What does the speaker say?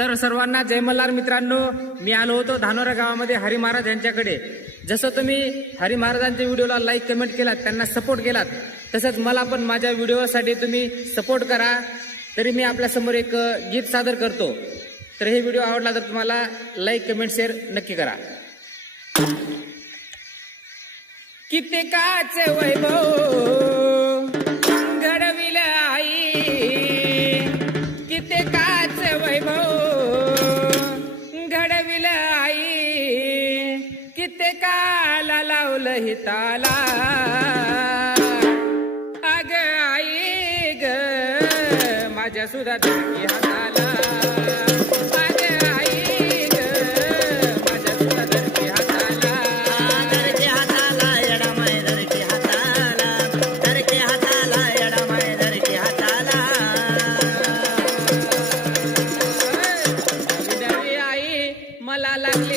तर सर्वांना जय मल्हार मित्रांनो, मी आलो होतो धानोरा गावामध्ये हरी महाराज यांच्याकडे. जसं तुम्ही हरी महाराजांच्या व्हिडिओला लाईक कमेंट केलात, त्यांना सपोर्ट केलात, तसंच मला पण माझ्या व्हिडिओसाठी तुम्ही सपोर्ट करा. तरी मी आपल्यासमोर एक गीत सादर करतो. तर हे व्हिडिओ आवडला तर तुम्हाला लाईक कमेंट शेअर नक्की करा. कित्येकाचे वैभव घडविल आई, कित्येकाचे वैभव घडविल आई, कित्येकाला लावलं हिताला. अग आई ग माझ्या सुद्धा धरती हाताला. अग आई ग माझ्या सुद्धा धरती हाताला. धरके हाताला येडा माय धरके हाताला, धरके हाताला येडा माय धरके हाताला. विधवी आई मला लागली